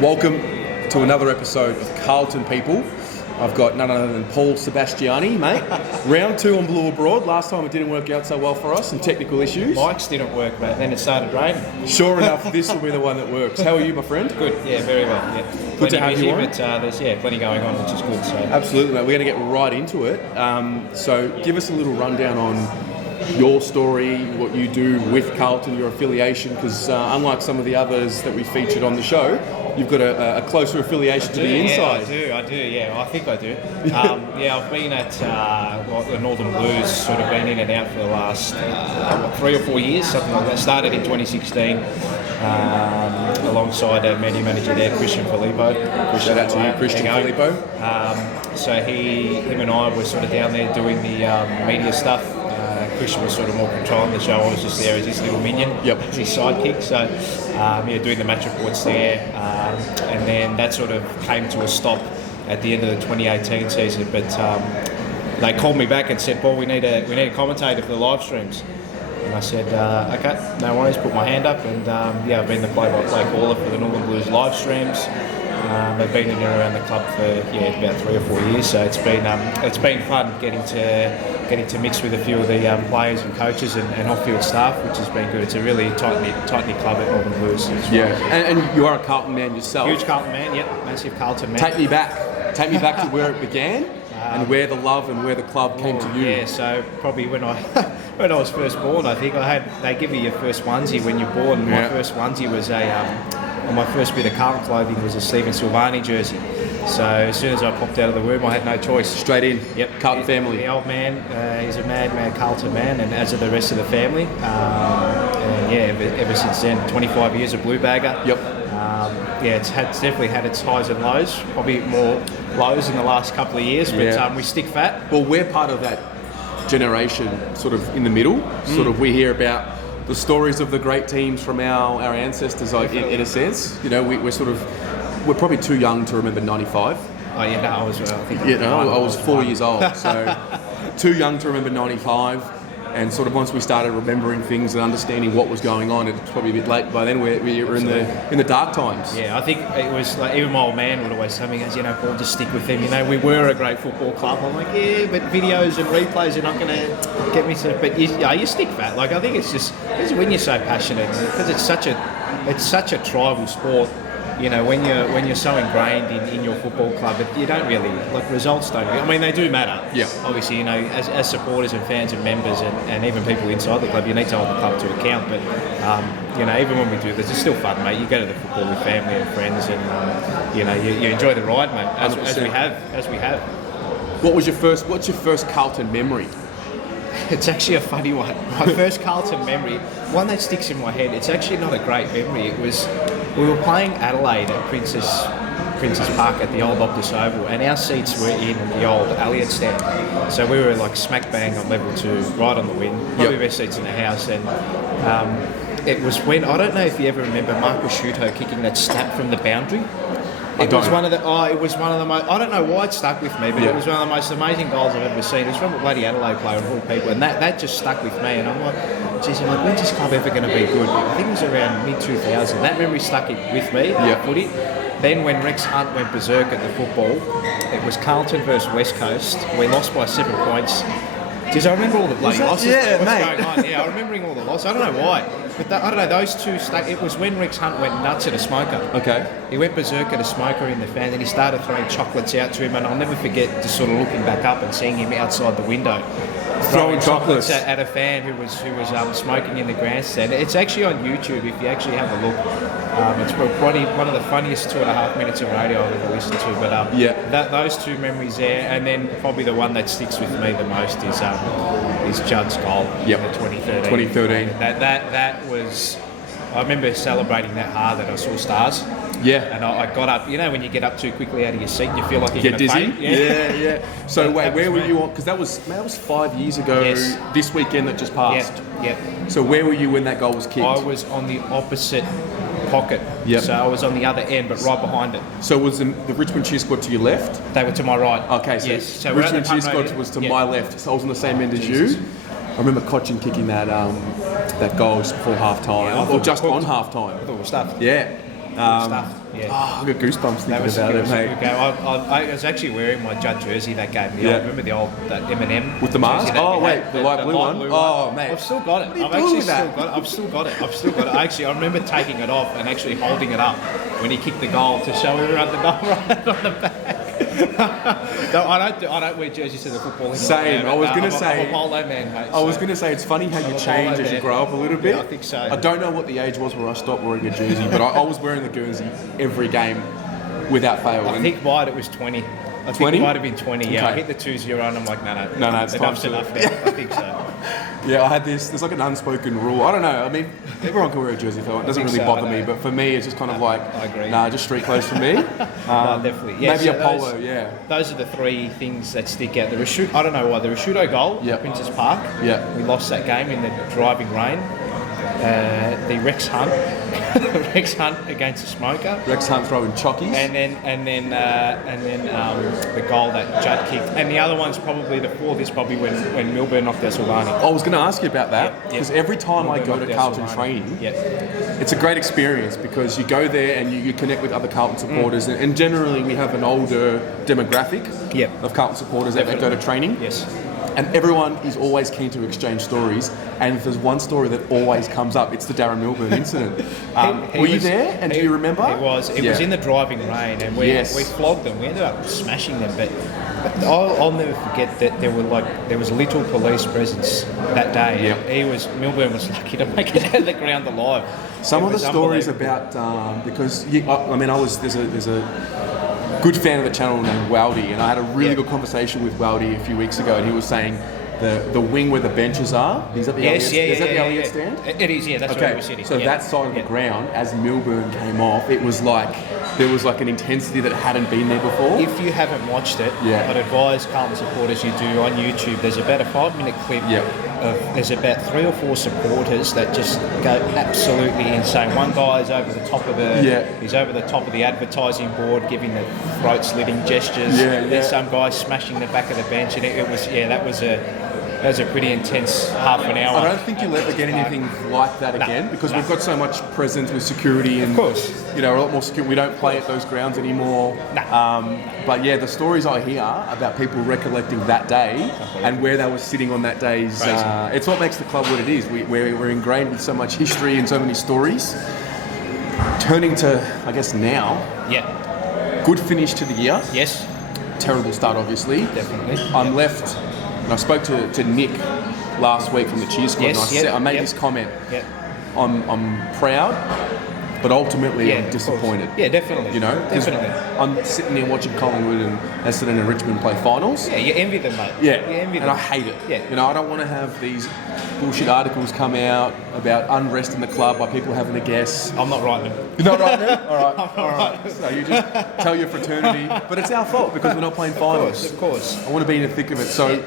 Welcome to another episode of Carlton People. I've got none other than Paul Sebastiani, mate. Round 2 on Blue Abroad. Last time it didn't work out so well for us, some technical issues. Mics didn't work, mate. Then it started raining. Sure enough, this will be the one that works. How are you, my friend? Good, yeah, very well. Yeah. Good to have busy, you on. But there's plenty going on, which is good. So Absolutely, mate. We're going to get right into it. So give us a little rundown on your story, what you do with Carlton, your affiliation, because unlike some of the others that we featured on the show, you've got a closer affiliation to the inside. I do. Yeah, I think I do. I've been at the Northern Blues, sort of been in and out for the last 3 or 4 years, something like that. Started in 2016 alongside media manager there, Christian Filippo. Shout out to you, Christian Filippo. So him and I were sort of down there doing the media stuff. Christian was sort of more controlling the show. I was just there as his little minion, as his sidekick. So, doing the match reports there, and then that sort of came to a stop at the end of the 2018 season. But they called me back and said, "Paul, we need a commentator for the live streams." And I said, "Okay, no worries." Put my hand up, and I've been the play-by-play caller for the Northern Blues live streams. They've been in and around the club for about 3 or 4 years, so it's been fun getting to mix with a few of the players and coaches and off-field staff, which has been good. It's a really tight-knit club at Northern Blues. Yeah, and you are a Carlton man yourself. Huge Carlton man, yep, massive Carlton man. Take me back to where it began and where the love and where the club came to you. Yeah, so probably when I when I was first born, I think they give you your first onesie when you're born. My first onesie was my first bit of Carlton clothing was a Stephen Silvani jersey. So as soon as I popped out of the womb, I had no choice. Straight in. Yep. Carlton family. The old man, he's a mad Carlton man, and as are the rest of the family. Ever since then, 25 years of blue bagger. Yep. It's definitely had its highs and lows. Probably more lows in the last couple of years, but we stick fat. Well, we're part of that generation, sort of in the middle. Sort of we hear about the stories of the great teams from our ancestors, in a sense. You know, we're probably too young to remember 95. Oh yeah, no, I was. I think. I was 4 years old, so too young to remember 95. And sort of once we started remembering things and understanding what was going on, it's probably a bit late by then. We were in the dark times. Yeah, I think it was like even my old man would always tell me, "Goes, Paul, just stick with them. We were a great football club." I'm like, yeah, but videos and replays are not going to get me to. But you stick fat. Like I think it's when you're so passionate, because it's such a tribal sport. When you're so ingrained in your football club, you don't really, results don't really, I mean, they do matter. Yeah. Obviously, as supporters and fans and members and even people inside the club, you need to hold the club to account. But, even when we do this, it's still fun, mate. You go to the football with family and friends and, you enjoy the ride, mate, as we have. What's your first Carlton memory? It's actually a funny one. My first Carlton memory, one that sticks in my head, it's actually not a great memory. We were playing Adelaide at Princess Park at the old Optus Oval, and our seats were in the old Elliott stand. So we were smack bang on level 2, right on the wing, probably best seats in the house. And it was when, I don't know if you ever remember Marco Sciutto kicking that snap from the boundary. It was one of the most, I don't know why it stuck with me, but it was one of the most amazing goals I've ever seen. It was from a bloody Adelaide player of all people, and that just stuck with me. And I'm like, geez, when's this club ever going to be good? I think it was around mid-2000. That memory stuck with me, footy. Then when Rex Hunt went berserk at the football, it was Carlton versus West Coast. We lost by 7 points. Geez, I remember all the bloody losses. Yeah, What's mate. going on? Yeah, I'm remembering all the losses. I don't know why. But I don't know, those two stuck. It was when Rex Hunt went nuts at a smoker. Okay. He went berserk at a smoker in the fan, and he started throwing chocolates out to him, and I'll never forget just sort of looking back up and seeing him outside the window. Throwing chocolates at a fan who was smoking in the grandstand. It's actually on YouTube if you actually have a look. It's probably one of the funniest 2.5 minutes of radio I've ever listened to. But those two memories there, and then probably the one that sticks with me the most is Judd's goal in the 2013. That was. I remember celebrating that hard that I saw stars. Yeah. And I got up, when you get up too quickly out of your seat and you feel like you're get going to dizzy. faint. Yeah. So wait, where were you on? Because that was 5 years ago. Yes. This weekend that just passed. Yep. So where were you when that goal was kicked? I was on the opposite pocket. Yep. So I was on the other end, but right behind it. So was the Richmond cheer squad to your left? They were to my right. Okay, so, yes. So Richmond cheer squad was to my left. So I was on the same end as you. I remember Cochin kicking that goal just before half time, or just on half time. I thought it was stuffed. Yeah. Yeah. Oh, I got goosebumps thinking That was about a it, good mate. game. I was actually wearing my Judd jersey that game. Remember that M&M With the mask? jersey that Oh, we wait, had? the light blue one? Oh, mate. I've still got it. What are you doing with that? I've still got it. Actually, I remember taking it off and actually holding it up when he kicked the goal to show everyone the goal right on the back. No, I don't wear jerseys to the football anymore. Same. I was going to say. I'm a polo man, mate. I was going to say it's funny how you change as you grow up a little bit. Yeah, I think so. I don't know what the age was where I stopped wearing a jersey, but I was wearing the Guernsey every game without fail. I think wide it was 20. I think 20? it might have been 20, yeah. Okay. I hit the 2-0 and I'm like, no, it's time enough's to- enough now. I think so. Yeah, I had this. There's like an unspoken rule. I don't know. I mean, everyone can wear a jersey, so it doesn't really so, bother I me. know. But for me, it's just kind of like, I agree. nah, just street clothes for me. No, definitely. Yeah, Maybe so a polo, yeah. Those are the three things that stick out. I don't know why. The Rashudo goal Yep. at Princess Park. Yeah. We lost that game in the driving rain. The Rex Hunt. Rex Hunt against the Smoker. Rex Hunt throwing chockies. And then the goal that Judd kicked. And the other one's probably the fourth is probably when Milburn knocked out Silvani. I was going to ask you about that because every time I go to Milburn knocked out Carlton Silvani. training, Yeah. it's a great experience because you go there and you connect with other Carlton supporters, and generally we have an older demographic Yep. of Carlton supporters that go to training. Yes. And everyone is always keen to exchange stories. And if there's one story that always comes up, it's the Darren Milburn incident. He were you was- there? And do you remember? It was. It was in the driving rain, and we flogged them. We ended up smashing them, but I'll never forget that there was little police presence that day. Yep. Milburn was lucky to make it out of the ground alive. Some It of the was stories unbelievable. about there's a good fan of the channel named Wowdy, and I had a really good conversation with Wowdy a few weeks ago, and he was saying the wing where the benches are. Is that the Elliott stand? It is. Yeah, that's where we were sitting. So that side of the ground, as Milburn came off, it was like there was like an intensity that hadn't been there before. If you haven't watched it, I'd advise Carlton supporters you do on YouTube. There's about a 5-minute clip there's about 3 or 4 supporters that just go absolutely insane. One guy is over the top of he's over the top of the advertising board giving the throat slitting gestures. There's some guy smashing the back of the bench, and it was that was a pretty intense half an hour. I don't think you'll ever get anything like that again because we've got so much presence with security and, of course, a lot more security. We don't play at those grounds anymore. But yeah, the stories I hear about people recollecting that day and where they were sitting on that day's, it's what makes the club what it is. We're ingrained with so much history and so many stories. Turning to, I guess, now. Yeah. Good finish to the year. Yes. Terrible start, obviously. Definitely. I'm left. And I spoke to Nick last week from the Cheer Squad, and I made this comment. I'm proud, but ultimately I'm disappointed. Yeah, definitely. Definitely. I'm sitting there watching Collingwood and Essendon and Richmond play finals. Yeah, you envy them, mate. Yeah, you envy them. and I hate it. Yeah. I don't want to have these bullshit articles come out about unrest in the club by people having a guess. I'm not writing them. You're not right there? All right. So you just tell your fraternity. But it's our fault because we're not playing finals. Of course. I want to be in the thick of it. So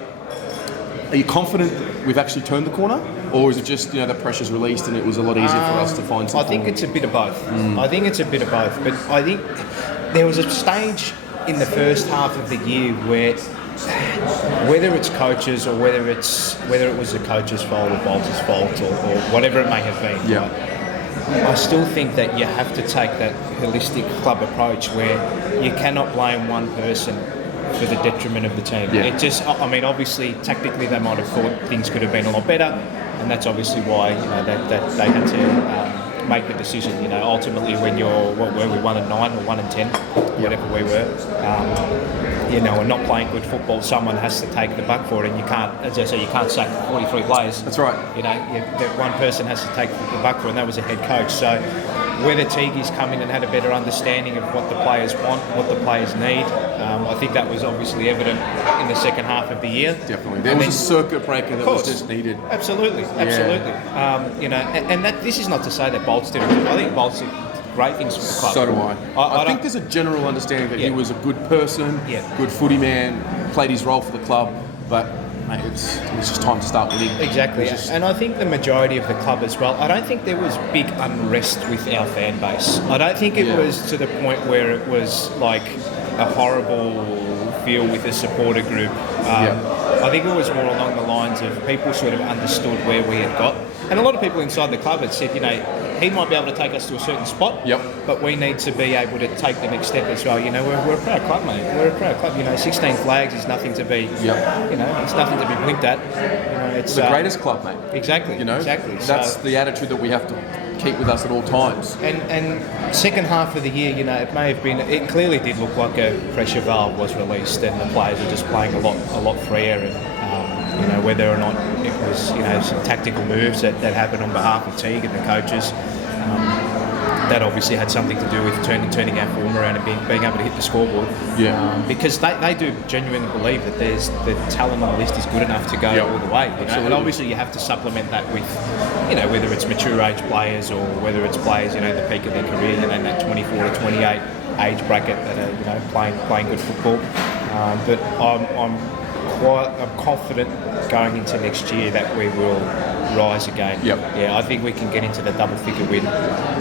are you confident we've actually turned the corner? Or is it just, the pressure's released and it was a lot easier for us to find something? I think it's a bit of both. I think it's a bit of both. But I think there was a stage in the first half of the year where whether it's coaches or whether it was the coach's fault or Bolter's fault or whatever it may have been. I still think that you have to take that holistic club approach where you cannot blame one person for the detriment of the team. It just, obviously, tactically they might have thought things could have been a lot better, and that's obviously why that they had to make the decision. Ultimately, when you're 1-9 or 1-10, whatever we were, and not playing good football, someone has to take the buck for it, and you can't, as I say, you can't sack 43 players. That's right. That one person has to take the buck for it, and that was a head coach. So whether Teague's come in and had a better understanding of what the players want, what the players need, I think that was obviously evident in the second half of the year. Definitely. There was a circuit breaker that was just needed. Absolutely. And that this is not to say that Bolts did it. I think Bolts did great things for the club. So do I. I think there's a general understanding that he was a good person, good footy man, played his role for the club, but mate, it's just time to start winning. Exactly, and I think the majority of the club as well, I don't think there was big unrest with our fan base. I don't think it was to the point where it was like a horrible feel with the supporter group. I think it was more along the lines of people sort of understood where we had got. And a lot of people inside the club had said, he might be able to take us to a certain spot. Yep. But we need to be able to take the next step as well. You know, we're a proud club, mate. We're a proud club. You know, 16 flags is nothing to be. Yep. You know, it's nothing to be blinked at. You know, it's the greatest club, mate. Exactly. You know, exactly. That's the attitude that we have to keep with us at all times. And second half of the year, you know, it may have been. It clearly did look like a pressure valve was released, and the players were just playing a lot freer. And you know, whether or not it was, you know, some tactical moves that happened on behalf of Teague and the coaches. That obviously had something to do with turning our form around and being able to hit the scoreboard. Yeah. Because they do genuinely believe that the talent on the list is good enough to go all the way. You know? And obviously you have to supplement that with, you know, whether it's mature age players or whether it's players, you know, the peak of their career, you know, in that 24 to 28 age bracket that are, you know, playing good football. But I'm confident going into next year that we will rise again. Yep. Yeah, I think we can get into the double-figure win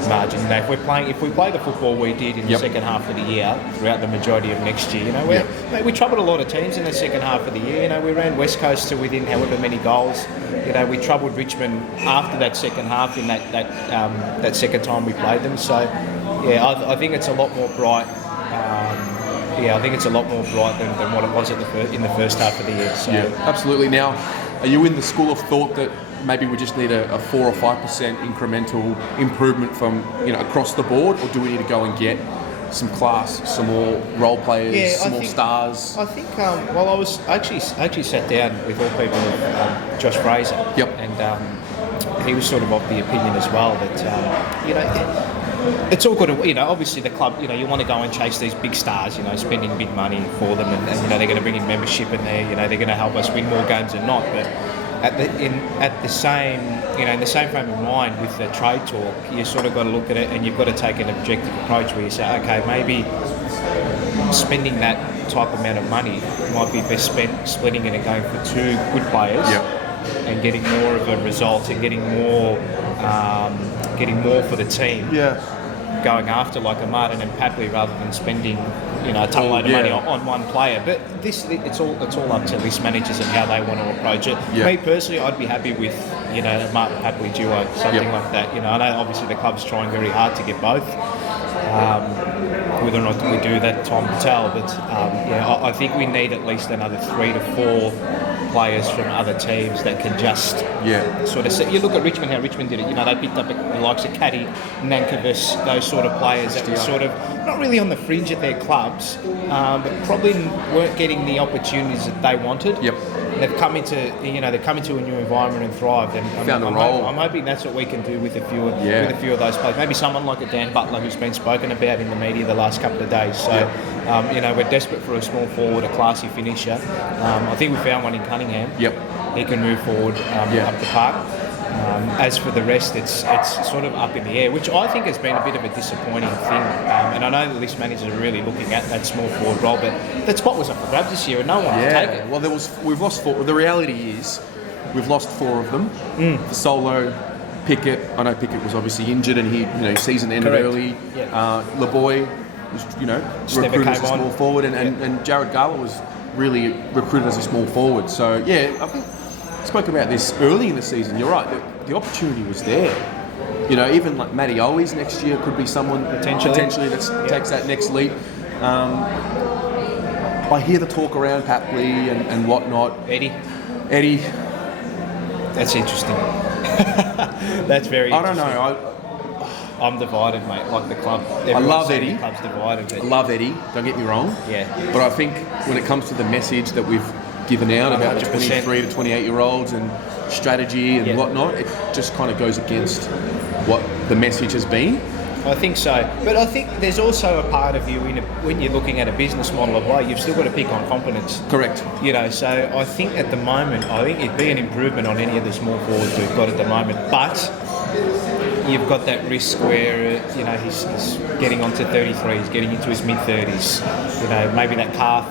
margin. You know, if we play the football we did in the second half of the year throughout the majority of next year, you know, mate, we troubled a lot of teams in the second half of the year. You know, we ran West Coast to within however many goals. You know, we troubled Richmond after that second half in that second time we played them. So, yeah, I think it's a lot more bright. I think it's a lot more bright than what it was in the first half of the year. So. Yeah, absolutely. Now, are you in the school of thought that maybe we just need a 4 or 5% incremental improvement from, you know, across the board, or do we need to go and get some class, some more role players, some more stars? I think. I was actually sat down with all people, Josh Fraser. Yep. And he was sort of the opinion as well that you know. It's all good, you know, obviously the club, you know, you want to go and chase these big stars, you know, spending big money for them and you know, they're going to bring in membership in there, you know, they're going to help us win more games than not. But in the same frame of mind with the trade talk, you sort of got to look at it and you've got to take an objective approach where you say, okay, maybe spending that type of amount of money might be best spent splitting it and going for two good players. Yep. And getting more of a result and getting more for the team. Yeah. Going after like a Martin and Papley rather than spending, you know, a ton load of money on one player. But it's all up to list managers and how they want to approach it. Yeah. Me personally, I'd be happy with, you know, a Martin Papley duo, something like that. You know, I know obviously the club's trying very hard to get both. Whether or not we do that, time will tell. But I think we need at least another 3 to 4 players from other teams that can just sort of set. You look at Richmond, how Richmond did it. You know, they picked up the likes of Caddy, Nankervis, those sort of players that were sort of not really on the fringe at their clubs, but probably weren't getting the opportunities that they wanted. Yep. They've come into a new environment and thrived. And I'm hoping that's what we can do with a few of those players. Maybe someone like a Dan Butler who's been spoken about in the media the last couple of days. So, you know, we're desperate for a small forward, a classy finisher. I think we found one in Cunningham. Yep. He can move forward up the park. As for the rest, it's sort of up in the air, which I think has been a bit of a disappointing thing. And I know the list managers are really looking at that small forward role, but that spot was up for grabs this year, and no one could take it. Well, we've lost 4. The reality is, we've lost 4 of them. For Solo, Pickett. I know Pickett was obviously injured, and season ended early. LeBoy was, you know, just recruited as a small forward, and Jared Garland was really recruited as a small forward. So I think. Spoke about this early in the season. You're right. The opportunity was there. You know, even like Matty Owies next year could be someone potentially that takes that next leap. I hear the talk around Papley and whatnot. Eddie. That's interesting. That's very. I don't know. I'm divided, mate. Like the club. I love Eddie. The club's divided. I love Eddie. Don't get me wrong. Yeah. But I think when it comes to the message that we've given out about the 23 to 28-year-olds and strategy and whatnot, it just kind of goes against what the message has been. I think so. But I think there's also a part of you when you're looking at a business model of play, you've still got to pick on competence. Correct. You know, so I think at the moment, it'd be an improvement on any of the small forwards we've got at the moment. But you've got that risk where, you know, he's getting on to 33, he's getting into his mid-30s. You know, maybe that calf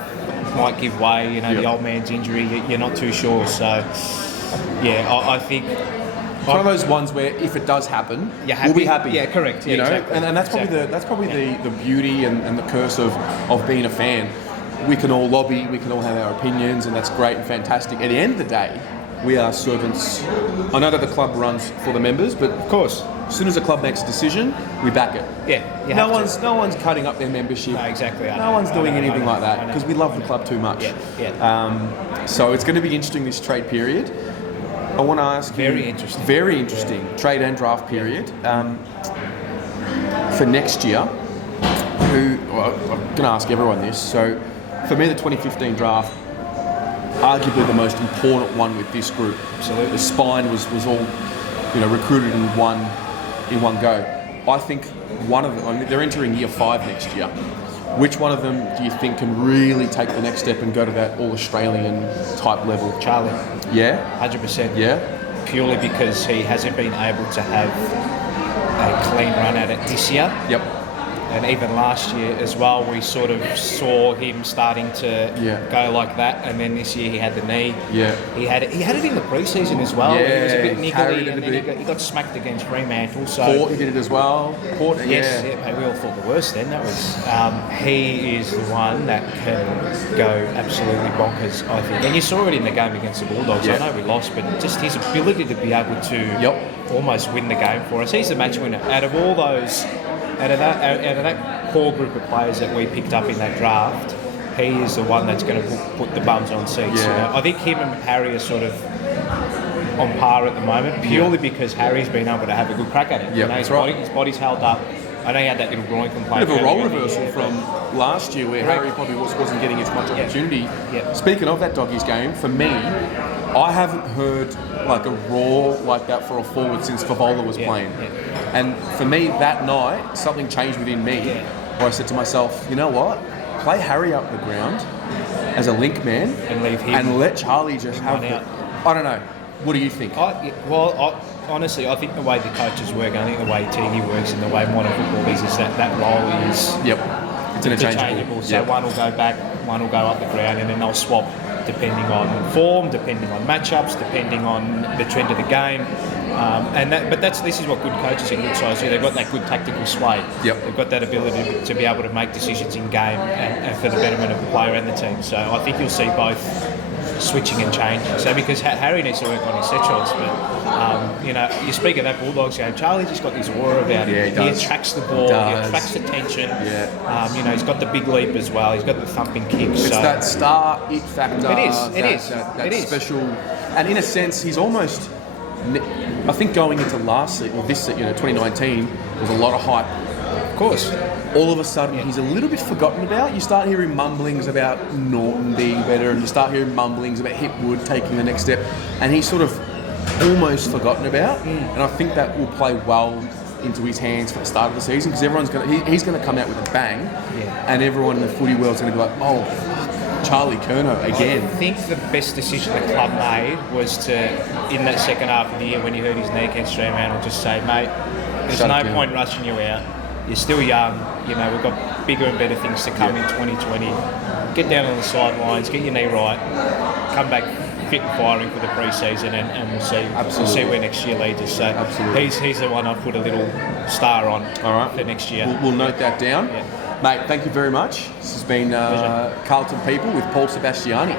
might give way, you know, the old man's injury, you're not too sure. So, I think... It's one of those ones where if it does happen, we'll be happy. Yeah, correct. Yeah, you know, exactly. And that's probably the beauty and the curse of being a fan. We can all lobby, we can all have our opinions, and that's great and fantastic. At the end of the day, we are servants. I know that the club runs for the members, but of course, As soon as a club makes a decision, we back it. Yeah. No one's cutting up their membership. No, exactly. No one's doing anything like that because we love the club too much. Yeah. So it's going to be interesting this trade period. I want to ask you. Very interesting. Trade and draft period. For next year, I'm going to ask everyone this. So for me, the 2015 draft, arguably the most important one with this group. Absolutely. The spine was all, recruited in one go. I think one of them, they're entering year 5 next year. Which one of them do you think can really take the next step and go to that all-Australian type level? Charlie. Yeah? 100%. Yeah? Purely because he hasn't been able to have a clean run at it this year. Yep. And even last year as well, we sort of saw him starting to go like that. And then this year he had the knee. Yeah. He had it in the pre-season as well. Yeah, he was a bit niggly, and then he got smacked against Fremantle. So Port, he did it as well. Port, yes, we all thought the worst then. That was he is the one that can go absolutely bonkers, I think. And you saw it in the game against the Bulldogs. I know we lost, but just his ability to be able to almost win the game for us. He's the match winner. Out of all those, out of that core group of players that we picked up in that draft, he is the one that's going to put the bums on seats. Yeah. I think him and Harry are sort of on par at the moment, purely because Harry's been able to have a good crack at it. Yeah, his body's held up. I know he had that little groin complaint. Bit of a role reversal from last year where Harry probably wasn't getting as much opportunity. Yeah. Speaking of that Doggies game, for me, I haven't heard like a roar like that for a forward since Favola was playing. Yeah. And for me, that night, something changed within me where I said to myself, you know what? Play Harry up the ground as a link man and leave him and let Charlie just have it. I don't know. What do you think? Honestly, I think the way the coaches work, and I think the way TV works and the way modern football is that role is it's interchangeable. So one will go back, one will go up the ground, and then they'll swap depending on form, depending on matchups, depending on the trend of the game. This is what good coaches and good sides do. They've got that good tactical sway. They've got that ability to be able to make decisions in game and for the betterment of the player and the team. So I think you'll see both switching and changing. So because Harry needs to work on his set shots, but you speak of that Bulldogs game, Charlie just got this aura about him. He attracts the ball, he attracts attention. He's got the big leap as well. He's got the thumping kick. It's that star it factor. It is. That special, and in a sense, he's almost. I think going into last season, or this season, 2019, there was a lot of hype. Of course. All of a sudden, he's a little bit forgotten about. You start hearing mumblings about Norton being better, and you start hearing mumblings about Hipwood taking the next step, and he's sort of almost forgotten about. And I think that will play well into his hands for the start of the season because he's going to come out with a bang, and everyone in the footy world's going to be like, oh. Charlie Curnow again. I think the best decision the club made was to, in that second half of the year when he hurt his knee against Fremantle, just say, mate, there's no point rushing you out. You're still young. We've got bigger and better things to come in 2020. Get down on the sidelines, get your knee right, come back fit and firing for the pre-season, and we'll see. Absolutely. We'll see where next year leads us. So he's the one I've put a little star on for next year. We'll note that down. Mate, thank you very much. This has been Carlton People with Paul Sebastiani.